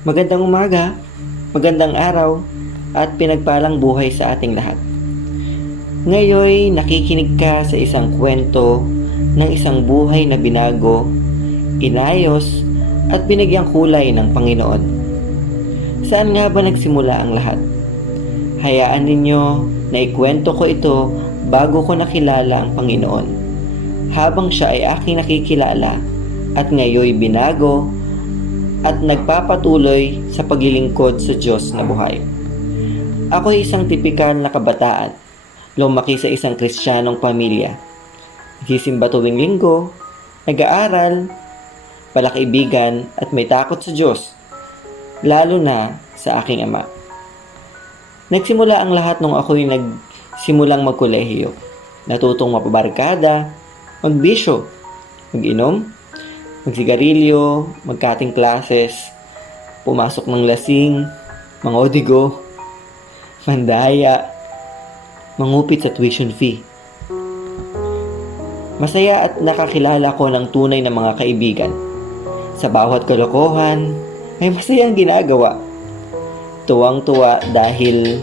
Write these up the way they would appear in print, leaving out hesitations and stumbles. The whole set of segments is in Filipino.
Magandang umaga, magandang araw, at pinagpalang buhay sa ating lahat. Ngayon, nakikinig ka sa isang kwento ng isang buhay na binago, inayos, at binigyang kulay ng Panginoon. Saan nga ba nagsimula ang lahat? Hayaan ninyo na ikwento ko ito bago ko nakilala ang Panginoon. Habang siya ay aking nakikilala at ngayoy binago at nagpapatuloy sa paglilingkod sa Diyos na buhay. Ako ay isang tipikal na kabataan, lumaki sa isang Kristiyanong pamilya. Nagsisimba tuwing linggo, nag-aaral, palakaibigan at may takot sa Diyos, lalo na sa aking ama. Nagsimula ang lahat nung ako'y nagsimulang magkolehiyo. Natutong mapabarkada, magbisyo, mag-inom, magsigarilyo, magkating classes, pumasok ng lasing, mangodigo, mandaya, mangupit sa tuition fee. Masaya at nakakilala ko ng tunay na mga kaibigan. Sa bawat kalokohan, ay masayang ginagawa. Tuwang-tuwa dahil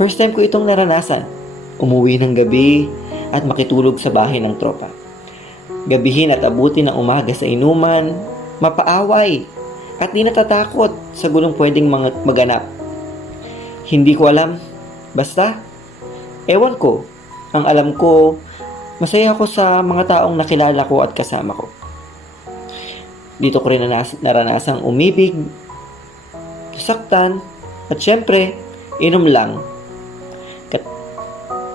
first time ko itong naranasan. Umuwi ng gabi at makitulog sa bahay ng tropa. Gabihin at abutin ng umaga sa inuman, mapaaway, at di natatakot sa gulong pwedeng maganap. Hindi ko alam, basta, ewan ko, ang alam ko, masaya ako sa mga taong nakilala ko at kasama ko. Dito ko rin naranasang umibig, saktan, at syempre, inom lang.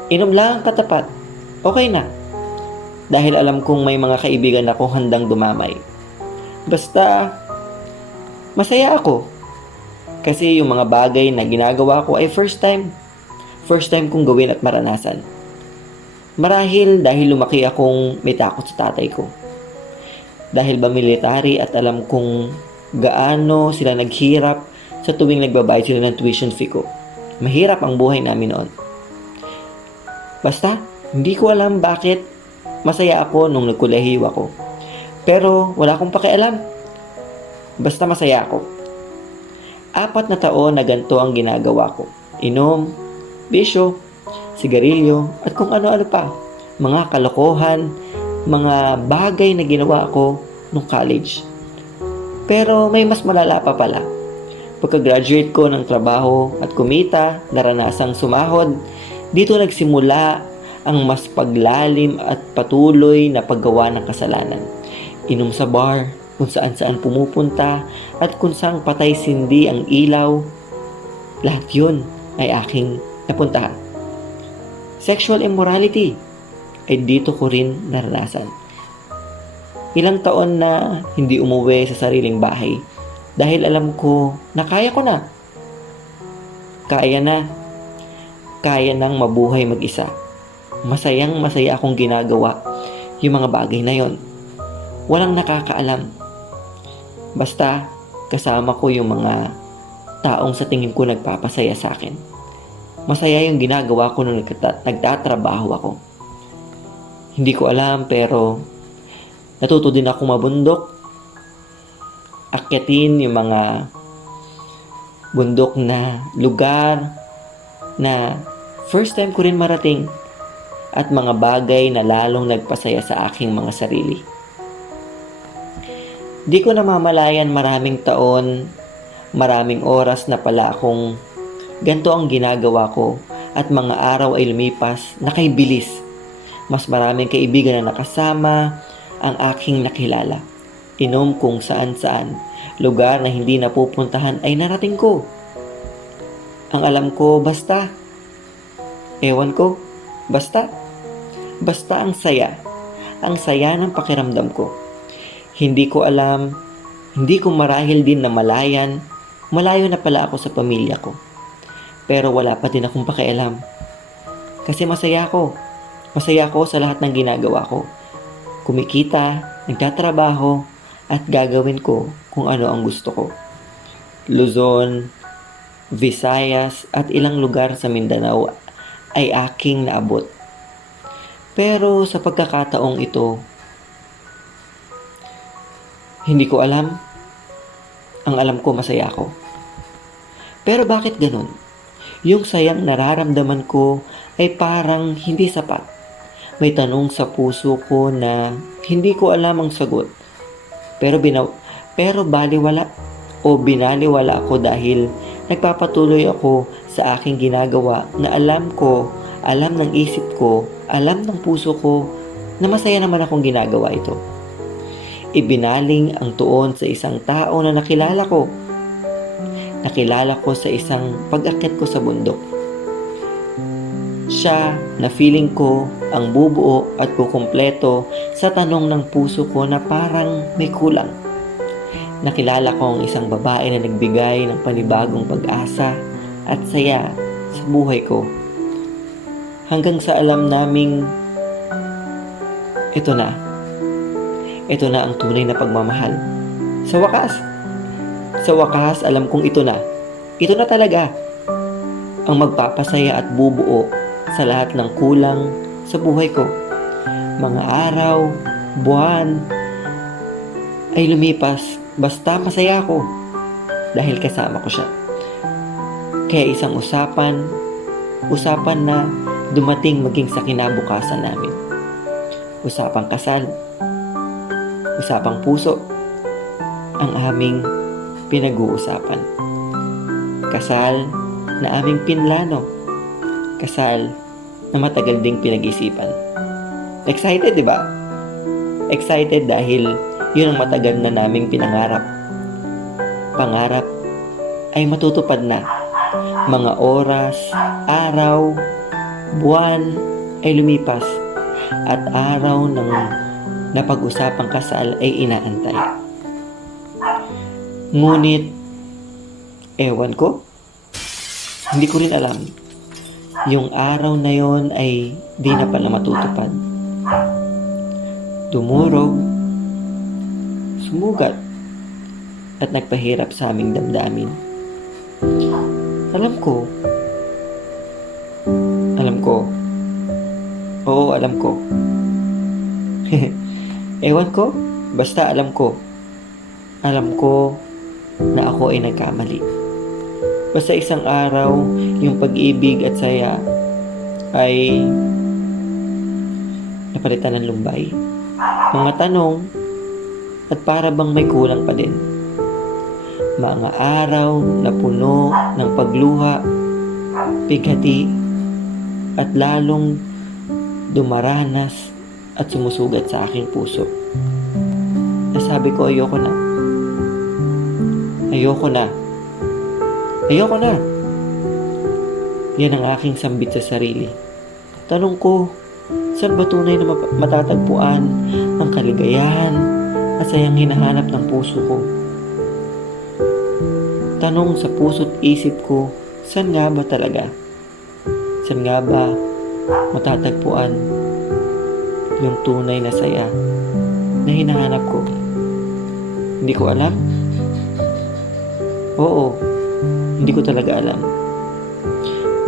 Inom lang ang katapat, okay na. Dahil alam kong may mga kaibigan ako handang dumamay. Basta, masaya ako. Kasi yung mga bagay na ginagawa ko ay first time. First time kong gawin at maranasan. Marahil dahil lumaki akong may takot sa tatay ko. Dahil ba military at alam kong gaano sila naghirap sa tuwing nagbabayad sila ng tuition fee ko. Mahirap ang buhay namin noon. Basta, hindi ko alam bakit masaya ako nung nagkolehiyo ako. Pero wala akong pakialam. Basta masaya ako. 4 na taon na ganito ang ginagawa ko. Inom, bisyo, sigarilyo, at kung ano-ano pa. Mga kalokohan, mga bagay na ginawa ko nung college. Pero may mas malala pa pala. Pagka-graduate ko ng trabaho at kumita, naranasang sumahod, dito nagsimula ang mas paglalim at patuloy na paggawa ng kasalanan. Inom sa bar, kung saan-saan pumupunta, at kung saan patay sindi ang ilaw, lahat yun ay aking napuntahan. Sexual immorality ay dito ko rin naranasan. Ilang taon na hindi umuwi sa sariling bahay dahil alam ko na kaya ko na. Kaya nang mabuhay mag-isa. Masayang masaya akong ginagawa yung mga bagay na yon. Walang nakakaalam. Basta kasama ko yung mga taong sa tingin ko nagpapasaya sa akin. Masaya yung ginagawa ko nung nagtatrabaho ako. Hindi ko alam pero natuto din ako mabundok. Akyatin yung mga bundok na lugar na first time ko rin marating at mga bagay na lalong nagpasaya sa aking mga sarili. Di ko namamalayan maraming taon, maraming oras na pala akong ganito ang ginagawa ko at mga araw ay lumipas na kay bilis. Mas maraming kaibigan na nakasama ang aking nakilala. Inom kung saan-saan, lugar na hindi napupuntahan ay narating ko. Ang alam ko, basta. Ewan ko, basta. Basta ang saya. Ang saya ng pakiramdam ko. Hindi ko alam, hindi ko marahil din na malayo na pala ako sa pamilya ko. Pero wala pa din akong pakialam. Kasi masaya ako. Masaya ako sa lahat ng ginagawa ko. Kumikita, nagtatrabaho, at gagawin ko kung ano ang gusto ko. Luzon, Visayas at ilang lugar sa Mindanao ay aking naabot. Pero sa pagkakataong ito, hindi ko alam ang alam ko masaya ako. Pero bakit ganun? Yung sayang nararamdaman ko ay parang hindi sapat. May tanong sa puso ko na hindi ko alam ang sagot. Pero pero baliwala o binaliwala ako dahil nagpapatuloy ako sa aking ginagawa na alam ng isip ko, alam ng puso ko na masaya naman akong ginagawa ito. Ibinaling ang tuon sa isang tao na nakilala ko. Nakilala ko sa isang pag-akyat ko sa bundok. Siya na feeling ko ang bubuo at kukumpleto sa tanong ng puso ko na parang may kulang. Nakilala ko ang isang babae na nagbigay ng panibagong pag-asa at saya sa buhay ko. Hanggang sa alam naming ito na ang tunay na pagmamahal. Sa wakas, alam kong ito na talaga ang magpapasaya at bubuo sa lahat ng kulang sa buhay ko. Mga araw, buwan ay lumipas basta masaya ako dahil kasama ko siya. Kaya isang usapan na dumating maging sa kinabukasan namin. Usapang kasal, usapang puso, ang aming pinag-uusapan. Kasal na aming pinlano. Kasal na matagal ding pinag-isipan. Excited, di ba? Excited dahil yun ang matagal na naming pinangarap. Pangarap ay matutupad na. Mga oras, araw, buwan ay lumipas at araw ng napag-usapang kasal ay inaantay. Ngunit, ewan ko, hindi ko rin alam. Yung araw na yon ay di na pala matutupad. Dumurog, sumugat, at nagpahirap sa aming damdamin. Alam ko. Oo, alam ko. Ewan ko, basta alam ko. Alam ko na ako ay nagkamali. Basta isang araw, yung pag-ibig at saya ay napalitan ng lumbay. Mga tanong at para bang may kulang pa din. Mga araw na puno ng pagluha, pighati, at lalong dumaranas at sumusugat sa aking puso. Nasabi ko ayoko na. Yan ang aking sambit sa sarili. Tanong ko, saan ba tunay na matatagpuan ang kaligayahan at sayang hinahanap ng puso ko? Tanong sa puso't isip ko, saan nga ba talaga? Saan nga ba matatagpuan yung tunay na saya na hinahanap ko? Hindi ko alam. Oo, hindi ko talaga alam.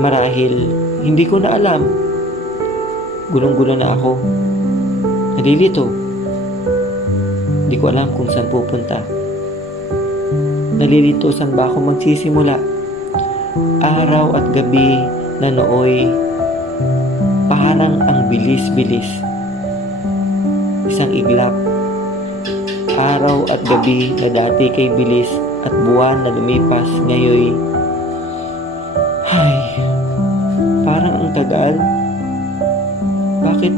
Marahil, hindi ko na alam. Gulong-gulo na ako. Nalilito. Hindi ko alam kung saan pupunta. Nalilito saan ba ako magsisimula. Araw at gabi na nooy parang ang bilis-bilis. Isang iglap. Araw at gabi na dati kay bilis at buwan na lumipas ngayoy. Parang ang tagal. Bakit?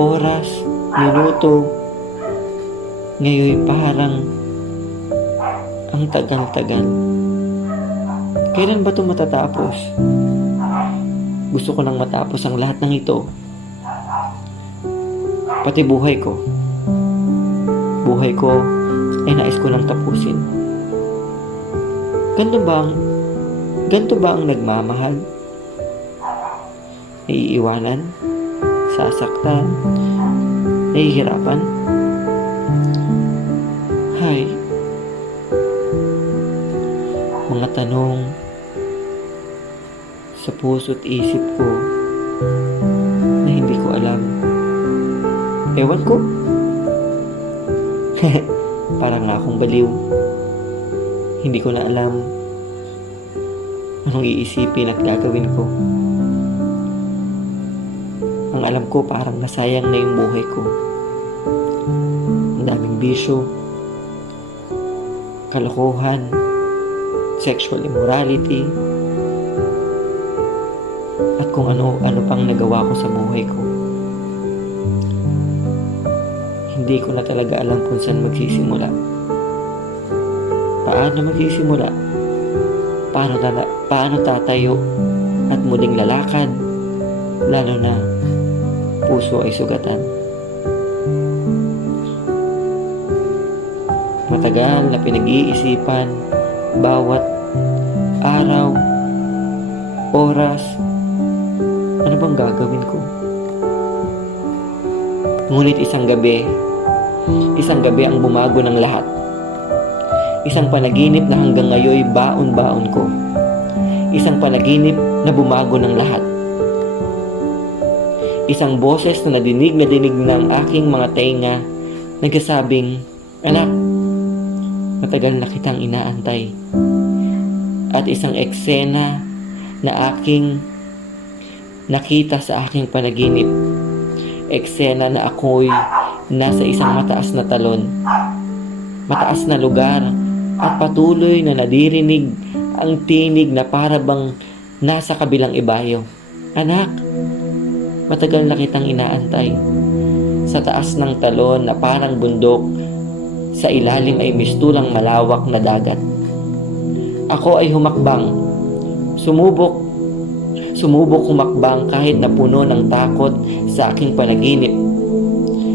Oras, minuto, ngayoy parang ang tagal-tagal. Kailan ba ito matatapos? Gusto ko nang matapos ang lahat ng ito. Pati buhay ko. Buhay ko ay nais ko nang tapusin. Ganto ba ang nagmamahal? Naiiwanan? Sasaktan? Nahihirapan? Mga tanong sa puso't isip ko na hindi ko alam. Ewan ko. Parang nga akong baliw. Hindi ko na alam anong iisipin at gagawin ko. Ang alam ko, parang nasayang na yung buhay ko. Ang daming bisyo, kalokohan, sexual immorality, at kung ano-ano pang nagawa ko sa buhay ko. Hindi ko na talaga alam kung saan magsisimula. Paano magsisimula? Paano tatayo at muling lalakad, lalo na puso ay sugatan. Matagal na pinag-iisipan bawat araw, oras, ano bang gagawin ko? Ngunit isang gabi ang bumago ng lahat. Isang panaginip na hanggang ngayon baon-baon ko. Isang panaginip na bumago ng lahat. Isang boses na nadinig ng aking mga tenga, nagsasabing, "Anak, matagal na kitang inaantay." At isang eksena na aking nakita sa aking panaginip. Eksena na ako'y nasa isang mataas na talon, mataas na lugar, at patuloy na nadirinig ang tinig na para bang nasa kabilang ibayo. "Anak, matagal na kitang inaantay." Sa taas ng talon na parang bundok, sa ilalim ay mistulang malawak na dagat. Ako ay humakbang. Sumubok humakbang kahit na puno ng takot sa aking panaginip.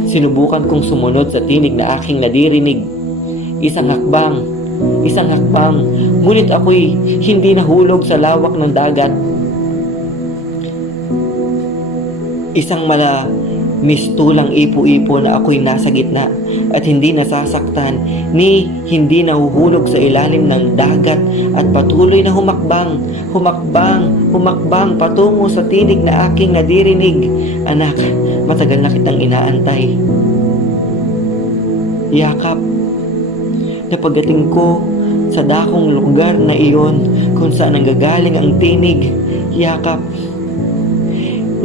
Sinubukan kong sumunod sa tinig na aking nadirinig. Isang hakbang, ngunit ako'y hindi nahulog sa lawak ng dagat. Isang mistulang ipo-ipo na ako'y nasa gitna at hindi nasasaktan ni hindi nahuhulog sa ilalim ng dagat at patuloy na humakbang patungo sa tinig na aking nadirinig. "Anak, matagal na kitang inaantay." Yakap. Napagating ko sa dakong lugar na iyon kung saan nanggagaling ang tinig.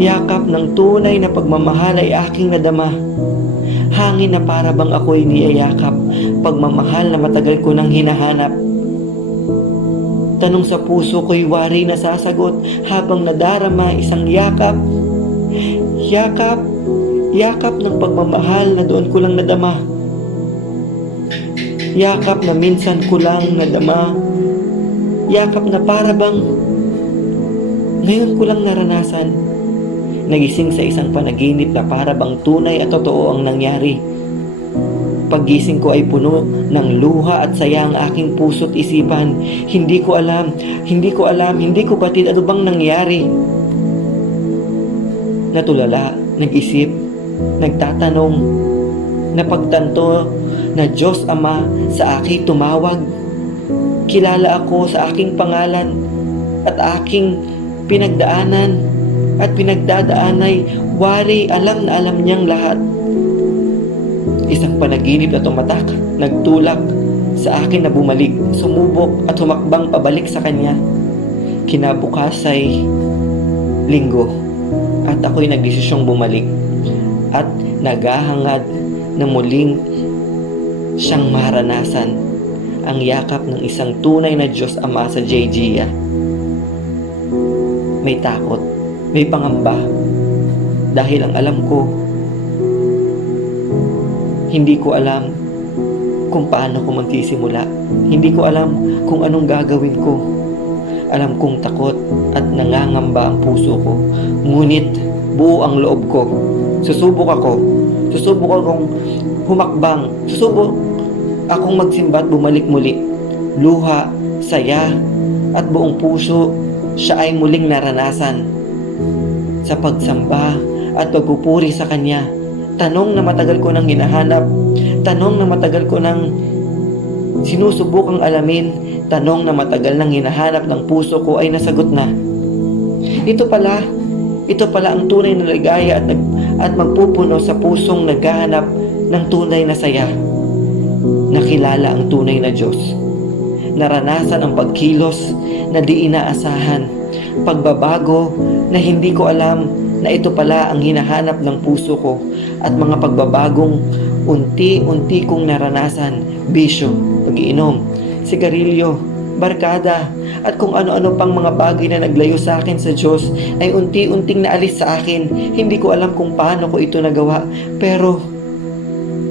Yakap ng tunay na pagmamahal ay aking nadama. Hangin na para bang ako'y niyayakap, pagmamahal na matagal ko nang hinahanap. Tanong sa puso ko'y wari na sasagot habang nadarama isang yakap. Yakap ng pagmamahal na doon ko lang nadama. Yakap na minsan ko lang nadama. Yakap na para bang ngayon ko lang naranasan. Nagising sa isang panaginip na para bang tunay at totoo ang nangyari. Paggising ko ay puno ng luha at saya ang aking puso't isipan. Hindi ko alam, hindi ko batid ano bang nangyari. Natulala, nag-isip, nagtatanong, napagtanto na Diyos Ama sa akin tumawag. Kilala ako sa aking pangalan at aking pinagdaanan at pinagdadaanay, wari alam na alam niyang lahat. Isang panaginip na tumatak, nagtulak sa akin na bumalik, sumubok at humakbang pabalik sa kanya. Kinabukas ay linggo at ako'y nagdesisyong bumalik at naghahangad na muling siyang maranasan ang yakap ng isang tunay na Diyos Ama sa JGA. May takot, may pangamba, dahil ang alam ko, hindi ko alam kung paano ko magsisimula. Hindi ko alam kung anong gagawin ko. Alam kong takot at nangangamba ang puso ko. Ngunit buo ang loob ko. Susubok akong humakbang. Susubok akong magsimba at bumalik muli. Luha, saya, at buong puso, siya ay muling naranasan. Sa pagsamba at pagpupuri sa Kanya, tanong na matagal ko nang hinahanap, tanong na matagal ko nang sinusubukang alamin, tanong na matagal nang hinahanap ng puso ko ay nasagot na. Ito pala ang tunay na ligaya at magpupuno sa pusong naghahanap ng tunay na saya. nakilala ang tunay na Diyos. Naranasan ang pagkilos na di inaasahan, pagbabago na hindi ko alam na ito pala ang hinahanap ng puso ko, at mga pagbabagong unti-unti kong naranasan: bisyo, pag-iinom, sigarilyo, barkada, at kung ano-ano pang mga bagay na naglayo sa akin sa Diyos ay unti-unting naalis sa akin. Hindi ko alam kung paano ko ito nagawa, pero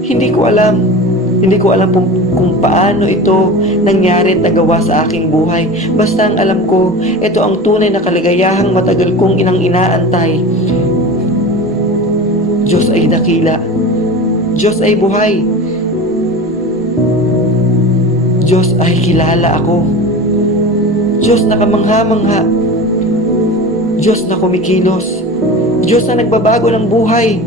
hindi ko alam. Hindi ko alam kung paano ito nangyari at nagawa sa aking buhay. Basta ang alam ko, ito ang tunay na kaligayahang matagal kong inaantay. Diyos ay dakila. Diyos ay buhay. Diyos ay kilala ako. Diyos na kamangha-mangha. Diyos na kumikilos. Diyos na nagbabago ng buhay.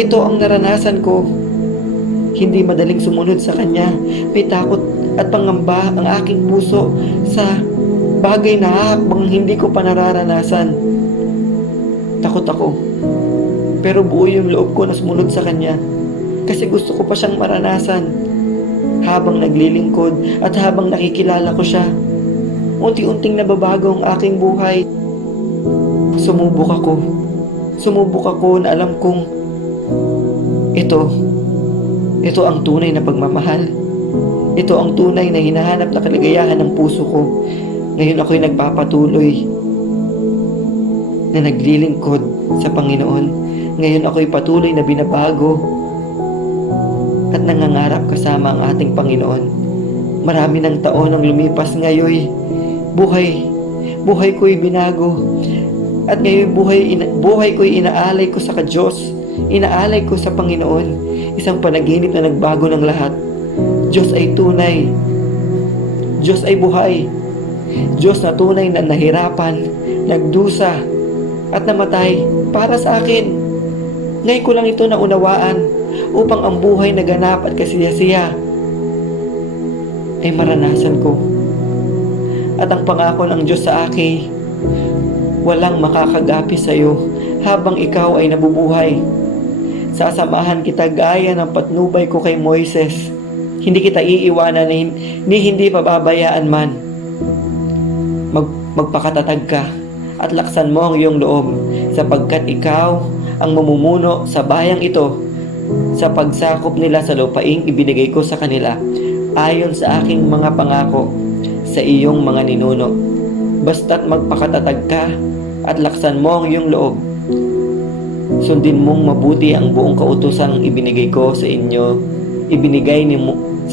Ito ang naranasan ko. Hindi madaling sumunod sa Kanya. May takot at pangamba ang aking puso sa bagay na hahakbang hindi ko pa nararanasan. Takot ako. Pero buo yung loob ko na sumunod sa Kanya. Kasi gusto ko pa siyang maranasan. Habang naglilingkod at habang nakikilala ko siya, unti-unting nababago ang aking buhay. Sumubok ako na alam kong ito ang tunay na pagmamahal. Ito ang tunay na hinahanap na kaligayahan ng puso ko. Ngayon ako'y nagpapatuloy na naglilingkod sa Panginoon. Ngayon ako'y patuloy na binabago at nangangarap kasama ang ating Panginoon. Marami ng taon ang lumipas, ngayon buhay ko'y binago. At ngayon buhay ko'y inaalay ko sa Diyos. Inaalay ko sa Panginoon. Isang panaginip na nagbago ng lahat. Diyos ay tunay. Diyos ay buhay. Diyos na tunay na nahirapan, nagdusa, at namatay para sa akin. Ngayon ko lang ito naunawaan upang ang buhay na ganap at kasiyasiya ay maranasan ko. At ang pangako ng Diyos sa akin, walang makakagapi sa iyo habang ikaw ay nabubuhay. Sasamahan kita gaya ng patnubay ko kay Moises. Hindi kita iiwanan ni hindi pababayaan man. Magpakatatag ka at laksan mo ang iyong loob, sapagkat ikaw ang mamumuno sa bayang ito sa pagsakop nila sa lupaing ibinigay ko sa kanila, ayon sa aking mga pangako sa iyong mga ninuno. Basta't magpakatatag ka at laksan mo ang iyong loob. Sundin mong mabuti ang buong kautosang ibinigay sa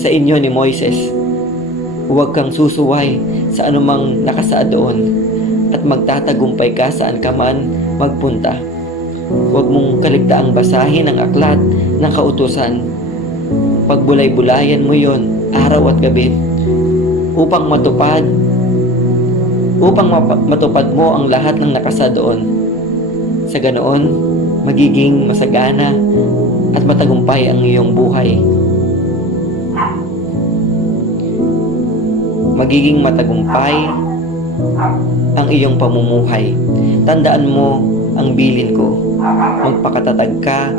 inyo ni Moises. Huwag kang susuway sa anumang nakasaad doon, at magtatagumpay ka saan ka man magpunta. Huwag mong kaligtaang basahin ang aklat ng kautusan. Pagbulay-bulayan mo yon araw at gabi, upang matupad mo ang lahat ng nakasaad doon. Sa ganoon, magiging masagana at matagumpay ang iyong buhay. Magiging matagumpay ang iyong pamumuhay. Tandaan mo ang bilin ko. Magpakatatag ka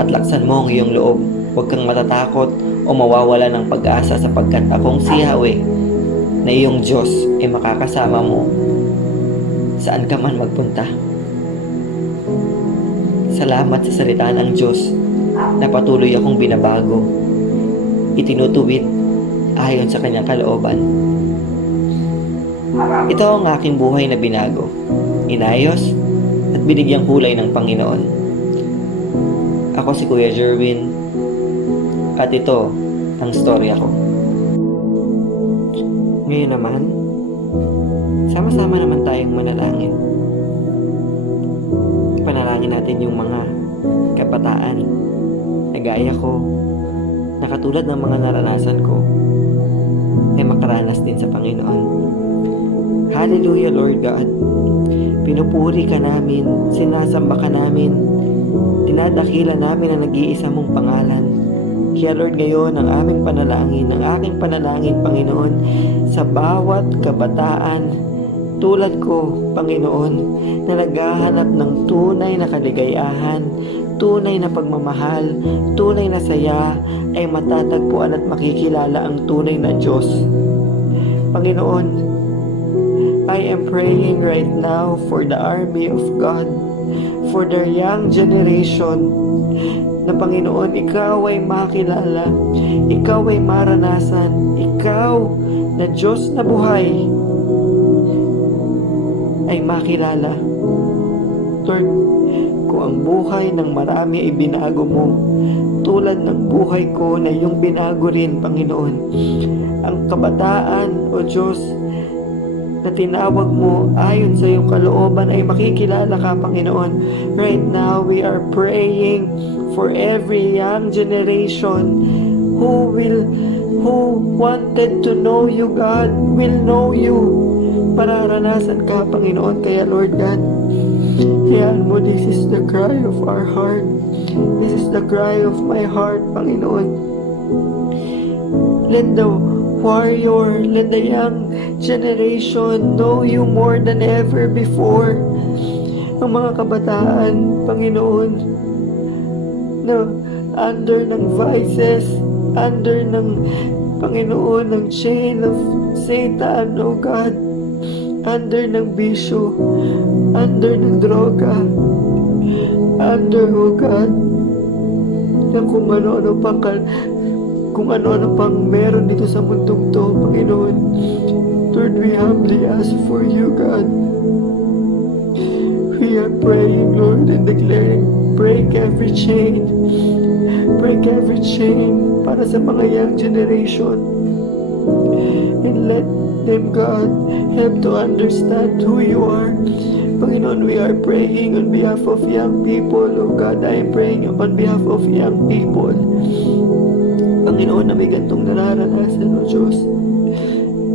at laksan mo ang iyong loob. Huwag kang matatakot o mawawala ng pag-asa, sapagkat akong si Yahweh na iyong Diyos ay makakasama mo saan ka man magpunta. Salamat sa salita ng Diyos na patuloy akong binabago, itinutuwid ayon sa kanyang kalooban. Ito ang aking buhay na binago, inayos at binigyang kulay ng Panginoon. Ako si Kuya Jerwin, at ito ang storya ko. Ngayon naman, sama-sama naman tayong manalangin. Panalangin natin yung mga kabataan na gaya ko, na katulad ng mga naranasan ko, ay makaranas din sa Panginoon. Hallelujah, Lord God. Pinupuri ka namin, sinasamba ka namin, dinadakila namin ang nag-iisa mong pangalan. Kaya Lord, ngayon ang aming panalangin, ang aking panalangin, Panginoon, sa bawat kabataan tulad ko, Panginoon, na naghahanap ng tunay na kaligayahan, tunay na pagmamahal, tunay na na saya ay matatagpuan at makikilala ang tunay na Diyos. Panginoon, I am praying right now for the army of God, for the young generation, na Panginoon, Ikaw ay makilala, Ikaw ay maranasan, Ikaw na Diyos na buhay ay makilala. Lord, kung ang buhay ng marami ay binago mo, tulad ng buhay ko na iyong binago rin, Panginoon, ang kabataan, O Diyos, na tinawag mo ayon sa iyong kalooban ay makikilala ka, Panginoon. Right now, we are praying for every young generation who wanted to know you, God, will know you. Mararanasan ka, Panginoon. Kaya, Lord God, hayaan mo, this is the cry of our heart. This is the cry of my heart, Panginoon. Let the warrior, let the young generation know you more than ever before. Ang mga kabataan, Panginoon, na under ng vices, under ng, Panginoon, ng chain of Satan, O God, under ng bisyo, under ng droga, under, O God, na kung ano-ano pang meron dito sa mundong to, Panginoon. Lord, we humbly ask for you, God. We are praying, Lord, and declaring, break every chain para sa mga young generation, and let them, God, help to understand who you are. Panginoon, we are praying on behalf of young people. Oh God, I am praying on behalf of young people, Panginoon, na may gantong nararanasan, O Diyos.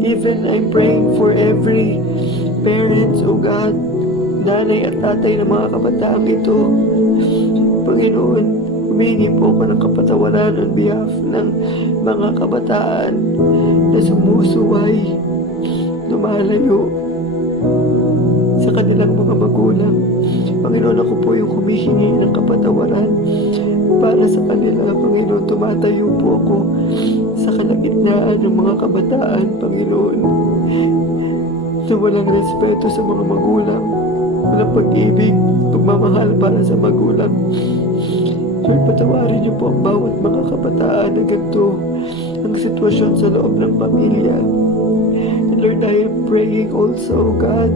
Even I'm praying for every parents, O God, nanay at tatay ng mga kabataang ito. Panginoon, humingi po ako ng kapatawaran on behalf ng mga kabataan na sumusuway, lumalayo sa kanilang mga magulang. Panginoon, ako po yung humihingi ng kapatawaran para sa kanila. Panginoon, tumatayo po ako sa kalagitnaan ng mga kabataan, Panginoon, na walang respeto sa mga magulang, walang pag-ibig, pagmamahal para sa magulang. Lord, patawarin niyo po ang bawat mga kabataan na ganito ang sitwasyon sa loob ng pamilya. And Lord, I am praying also, God,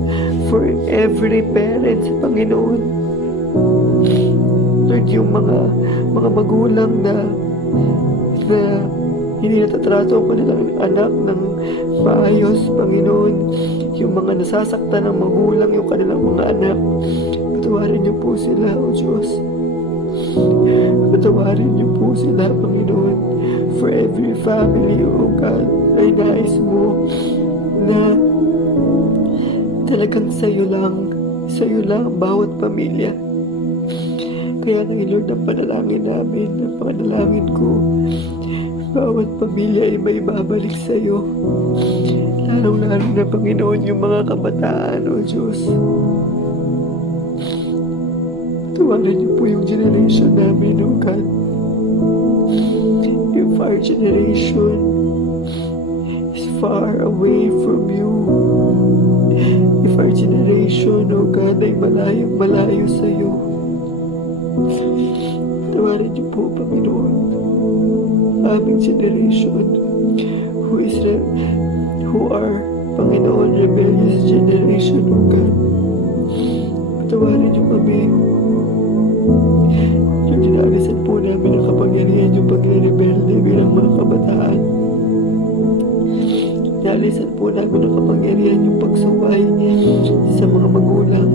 for every parent, Panginoon. Lord, yung mga magulang na hindi natatrato ang kanilang anak ng maayos, Panginoon. Yung mga nasasaktan ng magulang, yung kanilang mga anak, patawarin niyo po sila, O Diyos. Patawarin niyo po sila, Panginoon. For every family, O God, ay nais mo na talagang sa'yo lang ang bawat pamilya. Kaya ngayon, Lord, ang panalangin namin, ang panalangin ko, bawat pamilya ay may babalik sa'yo. Lalong-lalo na, Panginoon, yung mga kabataan, O Diyos. Tawagan niyo po yung generation namin, O God. If our generation is far away from you, if our generation, O God, ay malayong-malayo sa'yo, tawarin niyo po, Panginoon, aming generation who are, Panginoon, rebellious generation, O God. Patawarin niyo kami. Yung dinalisan po namin ang kapangyarihan yung pagre-rebelde bilang mga kabataan. Dinalisan po namin ang kapangyarihan yung pagsuway sa mga magulang,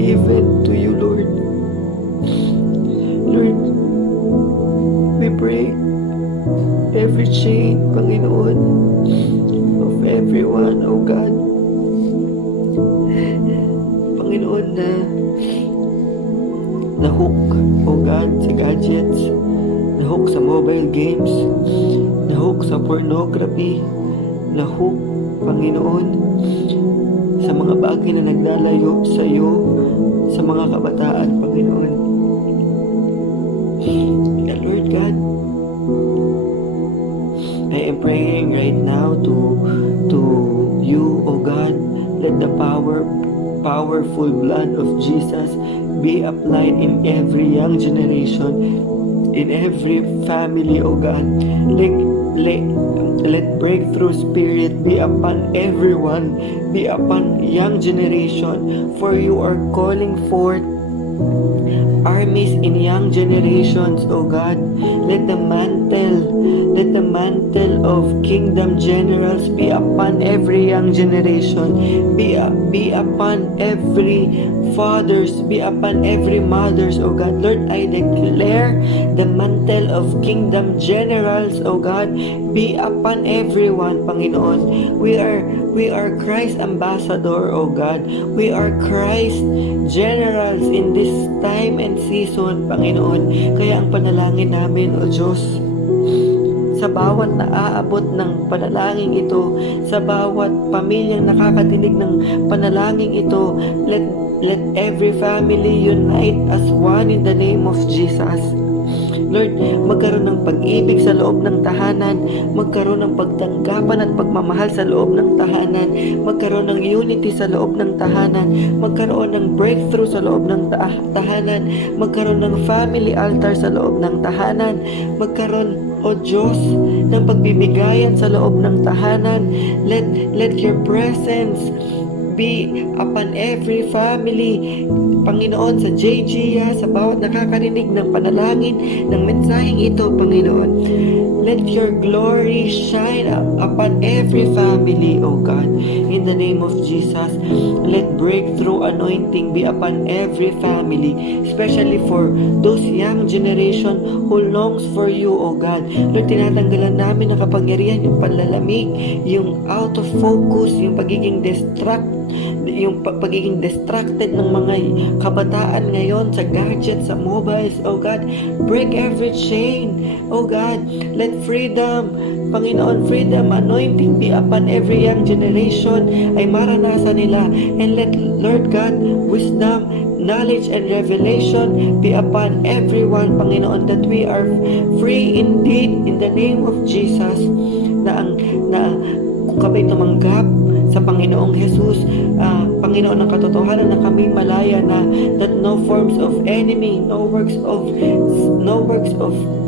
even to you, Lord. Lord, we break every chain, Panginoon, of everyone, O God. Panginoon, na hook, O God, sa gadgets, na hook sa mobile games, na hook sa pornography, na hook, Panginoon, sa mga bagay na naglalayo sa iyo, sa mga kabataan, Panginoon. Lord God, I am praying right now to you, O God. Let the powerful blood of Jesus be applied in every young generation, in every family, O God. Let breakthrough spirit be upon everyone, be upon young generation, for you are calling forth armies in young generations, O God. Let the mantle of kingdom generals be upon every young generation, be upon every fathers, be upon every mothers, O God. Lord, I declare the mantle of kingdom generals, O God, be upon everyone, Panginoon. We are Christ ambassador, O God. We are Christ generals in this time and season, Panginoon. Kaya ang panalangin namin, O Diyos, sa bawat naaabot ng panalangin ito, sa bawat pamilyang nakakatinig ng panalangin ito, let every family unite as one in the name of Jesus. Lord, magkaroon ng pag-ibig sa loob ng tahanan, magkaroon ng pagtanggapan at pagmamahal sa loob ng tahanan, magkaroon ng unity sa loob ng tahanan, magkaroon ng breakthrough sa loob ng tahanan, magkaroon ng family altar sa loob ng tahanan, magkaroon, O Diyos, ng pagbibigayan sa loob ng tahanan. Let your presence be upon every family, Panginoon, sa JGA, sa bawat nakakarinig ng panalangin ng mensaheng ito, Panginoon. Let your glory shine upon every family, O God. In the name of Jesus, let breakthrough anointing be upon every family, especially for those young generation who longs for you, O God. Lord, tinatanggalan namin ang kapangyarihan, yung panlalamig, yung out of focus, yung pagiging distracted ng mga kabataan ngayon sa gadgets, sa mobiles, oh God. Break every chain, oh God. Let freedom, Panginoon, freedom, anointing be upon every young generation ay maranasan nila. And let, Lord God, wisdom, knowledge, and revelation be upon everyone, Panginoon, that we are free indeed in the name of Jesus, na kung kami tumanggap sa Panginoong Jesus, Panginoon, ng katotohanan na kami malaya na that no forms of enemy, no works of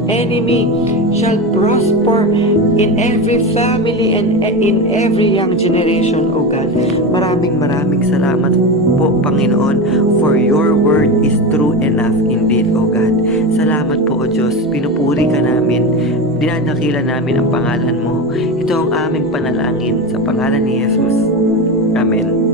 enemy shall prosper in every family and in every young generation, O God. Maraming salamat po, Panginoon, for your word is true enough indeed, O God. Salamat po, O Diyos. Pinupuri ka namin. Dinadakila namin ang pangalan mo. Ito ang aming panalangin sa pangalan ni Jesus. Amen.